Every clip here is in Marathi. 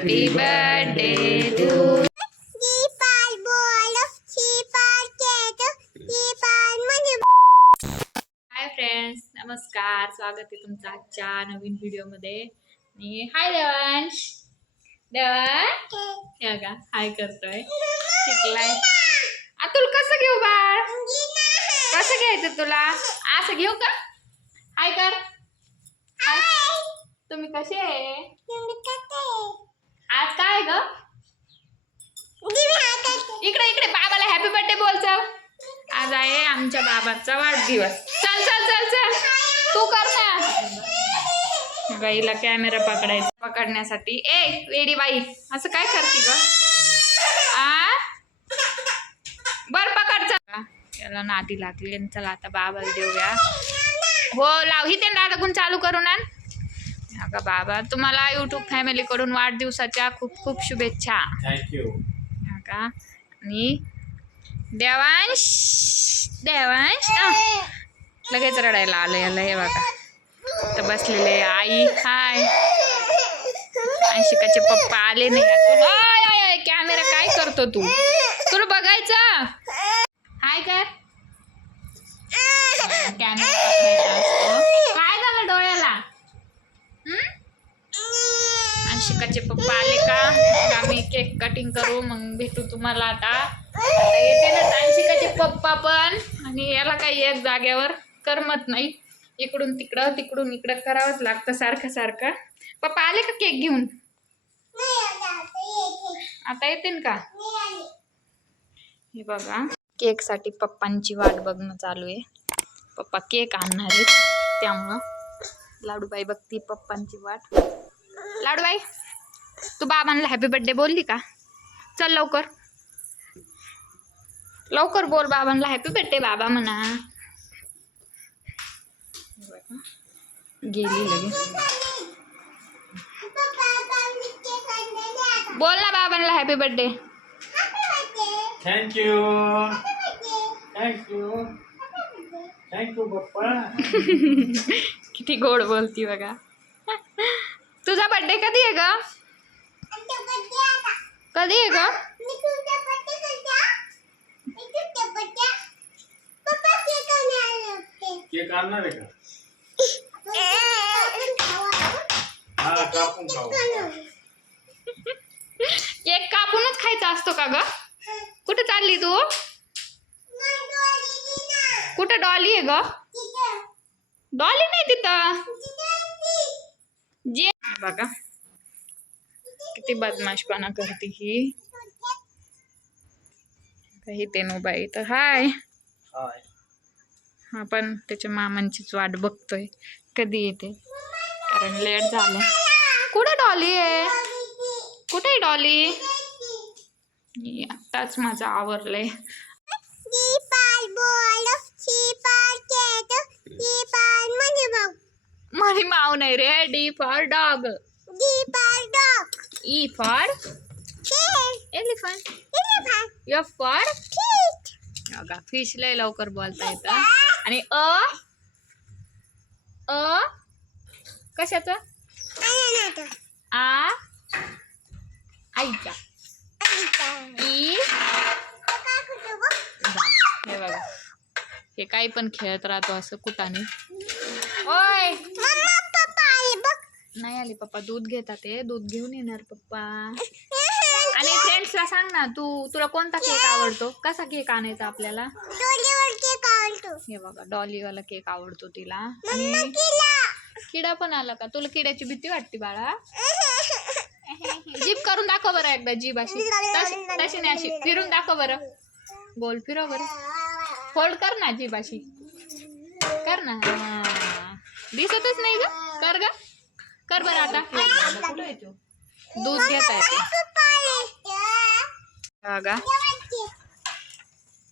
Happy birthday to hi friends नमस्कार स्वागत आहे तुमचं आजच्या नवीन व्हिडिओमध्ये. आणि हाय देवांश. देवांश? हे का हाय करतोय. शिकलाय. अतुल कसं घेऊ बाळ? कसं घ्यायचं तुला? असं घेऊ का? हाय कर. हाय तुम्ही कसे आहे? आज काय ग? इकडे इकडे. बाबाला हॅपी बर्थडे बोलचं आज आहे आमच्या बाबाचा वाढदिवस. चल चल चल चल. तू कर ना. बाईला कॅमेरा पकडायचा. पकडण्यासाठी. ए वेडी बाई असं काय करते ग? आ? बर पकडचा त्याला नादी लागली चला आता बाबाला देऊया. हो लाव. ही ते दादाकून चालू करून आण. अगं बाबा तुम्हाला युट्यूब फॅमिलीकडून वाढदिवसाच्या खूप खूप शुभेच्छा. थँक्यू का आणि देवांश देवांश आ, लगेच रडायला आलं याला हे बघा. तर बसलेले आई हाय. अंशिकाचे पप्पा आले नाही अजून. आय, आय, आय, कॅमेरा काय करतो तू? तुला बघायचं? हाय कर कॅमेरा पकडायचा असतो काय झालं डोळ्याला हम्म? अंशिकाचे पप्पा आले का? आम्ही केक कटिंग करू मग भेटू तुम्हाला आता. येते ना तांशिकाचे पप्पा पण. आणि याला काही एक जाग्यावर करमत नाही. इकडून तिकडं तिकडून इकडं करावंच लागतं सारखं सारखं. पप्पा आले का केक घेऊन? आता येते का? हे बघा. केकसाठी पप्पांची वाट बघणं चालू आहे. पप्पा केक आणणार आहेत. त्यामुळं लाडूबाई बघती पप्पांची वाट. लाडूबाई तू बाबांना हॅपी बर्थडे बोलली का? चल लवकर. लवकर बोल बाबांना हॅपी बर्थडे बाबा म्हणा. गेली लगे बोल ना बाबांना happy birthday thank you thank you thank you पप्पा किती गोड बोलती बघा. तुझा बर्थडे कधी आहे ग? कधी आहे ग केक आणणार आहे का हा कापून खाऊ केक कापूनच खायचा असतो का ग? कुठे चालली तू? कुठे डॉली आहे ग? डॉली नाही तिथं. जे बघा. किती बदमाशपणा करते ही. काही ते बाई तर हाय. हाय. हा पण त्याच्या मामांचीच वाट बघतोय. कधी येते? कारण लेट झालं. कुठे डॉली आहे? कुठे आहे डॉली? ही आत्ताच माझं आवरलंय. माझी माव नाही रे D for dog E for elephant F for बघा फिश लय लवकर बोलता येतं. आणि अ? अ? कशाचं? आ? आईच्या. ई? हे बघा हे काही पण खेळत राहतो असं कुठाने नाही आले पप्पा दूध घेतात ते दूध घेऊन येणार पप्पा. आणि फ्रेंड्सला सांग ना तू तुला कोणता केक आवडतो? कसा केक आणायचा आपल्याला? हे बघा डॉलीवाला केक आवडतो तिला. आणि किडा. पण आला का? तुला किड्याची भीती वाटते बाळा? जीभ करून दाखव बरं एकदा जीभ अशी. तशी तशी नाही अशी. फिरून दाखव बरं. बोल फिरव बरं. फोल्ड कर ना जीभ अशी. कर ना. दिसतच नाही ग. कर ग. कर बरं आता. दूध घेता येते बघा.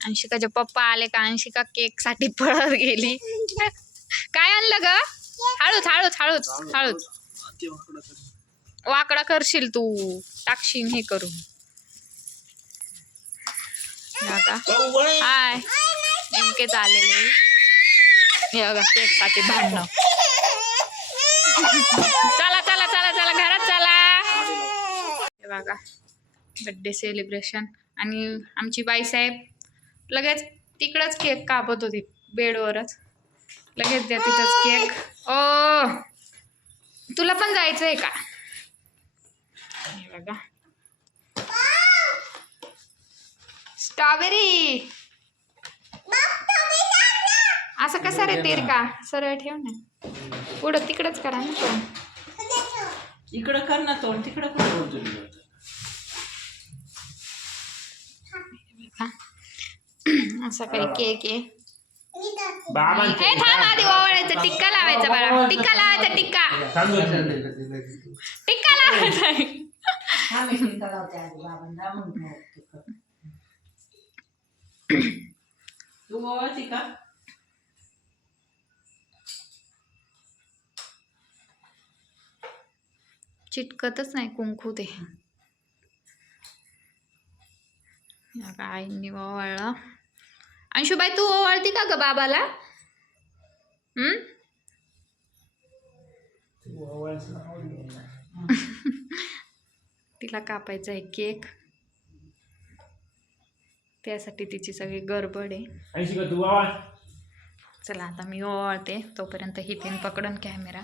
अंशिकाचे पप्पा आले का? अंशिका केकसाठी पळत गेली. काय आणलं ग? हळूच हळूच हळूच हळूच. वाकडा करशील. तू. टाकशील हे करून. हाय. नेमकेच आलेले. हे बघा केकसाठी भांडणं. चला चला चला चला घरात चला. बघा बड्डे सेलिब्रेशन आणि आमची बाईसाहेब लगेच तिकडंच केक कापत होती बेडवरच. लगेच द्या तिथंच केक ओ तुला पण जायचं आहे का? हे बघा. स्ट्रॉबेरी असं कसं रे तीर का? सरळ ठेव ना. पुढं तिकडंच करा ना पण इकडं कर ना तोंड. तिकडं कर असा काही केक आहे ए थांब आधी ओवाळायचं टिक्का लावायचा बाळा. टिक्का लावायचा टिक्का. टिक्का लावायचा. तू ओवाळती का? चिटकतच नाही कुंकू ते. आईंनी ओवाळलं. अंशुबाई तू ओवाळती का ग बाबाला? हम्म तिला कापायचा आहे केक. त्यासाठी तिची सगळी गडबड आहे. चला आता मी ओवाळते. तोपर्यंत ही पिन पकडन कॅमेरा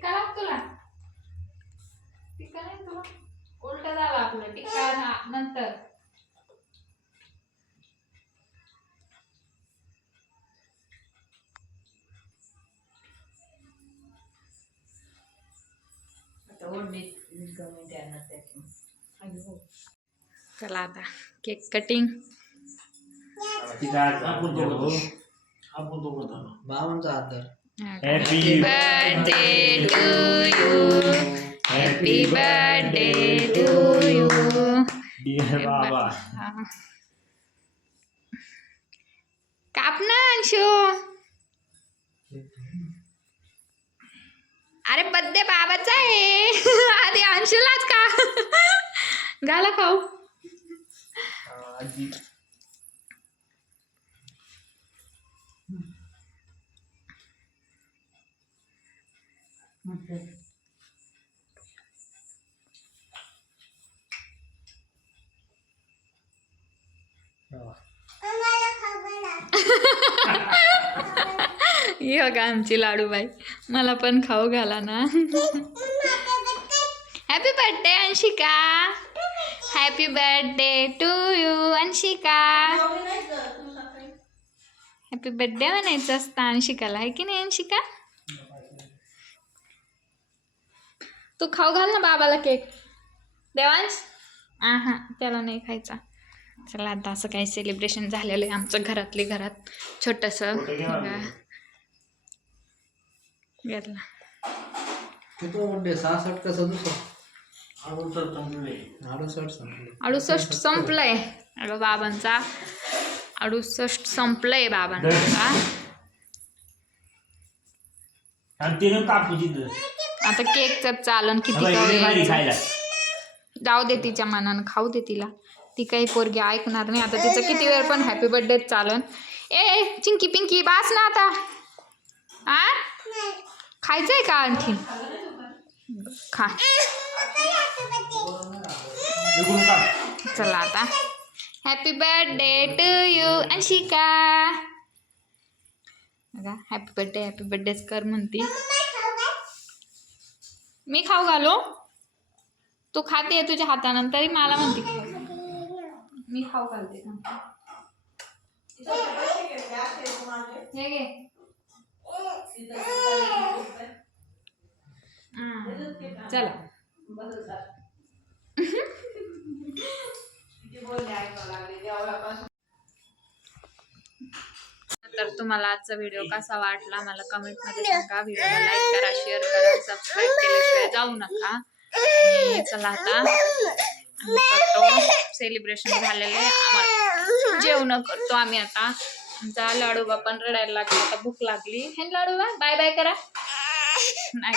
टिक्का लाग तुला? टिक्का नाही तुला? उलट झाला आपलं टिक्का हा नंतर. चला आता केक कटिंग आपण दोघं आपण दोघं झालो. बाबांचा आदर Happy birthday to you happy birthday to you dear बाबा काप ना अंशू अरे बर्थडे बाबाचा आहे. आधी अंशूलाच का? घाला खाऊ. ये बघा आमची लाडूबाई. मला पण खाऊ घाला ना. Happy birthday Anshika. Happy birthday to you Anshika. Happy birthday म्हणायचं असतं अंशिकाला आहे की नाही अंशिका? तू खाऊ घाल ना बाबाला केक. देवांश? आ हां त्याला नाही खायचा. चला आता असं काही सेलिब्रेशन झालेलं आहे आमचं घरातली घरात. छोटंसं. अडुसष्ट संपले. अडुसष्ट संपलंय. अगं बाबांचा. अडुसष्ट संपलंय बाबांचा. आता केकचं चालन किती जाऊ दे तिच्या मनानं खाऊ दे तिला. ती काही पोरगी ऐकणार नाही. आता तिचं किती वेळ पण हॅपी बर्थडे चालन. ए ए, चिंकी पिंकी बास ना आता. आ? खायचंय का आणखी खा. चला आता. Happy birthday to you Anshika. Happy birthday happy बर्थडेच कर म्हणती. मी खाऊ घालो तू खाते तुझ्या हातानं तरी मला म्हणते. मी खाऊ घालते. हे घे चला तर तुम्हाला आजचा व्हिडिओ कसा वाटला मला कमेंटमध्ये सांगा. व्हिडिओला लाईक करा शेअर करा सबस्क्राईब केल्याशिवाय जाऊ नका. चला आता सेलिब्रेशन झालेले. आम्हाला जेवण करतो आम्ही आता. आमचा लाडूबा पण रडायला लागला. आता भूक लागली. हे लाडूबा बाय बाय करा. नाही.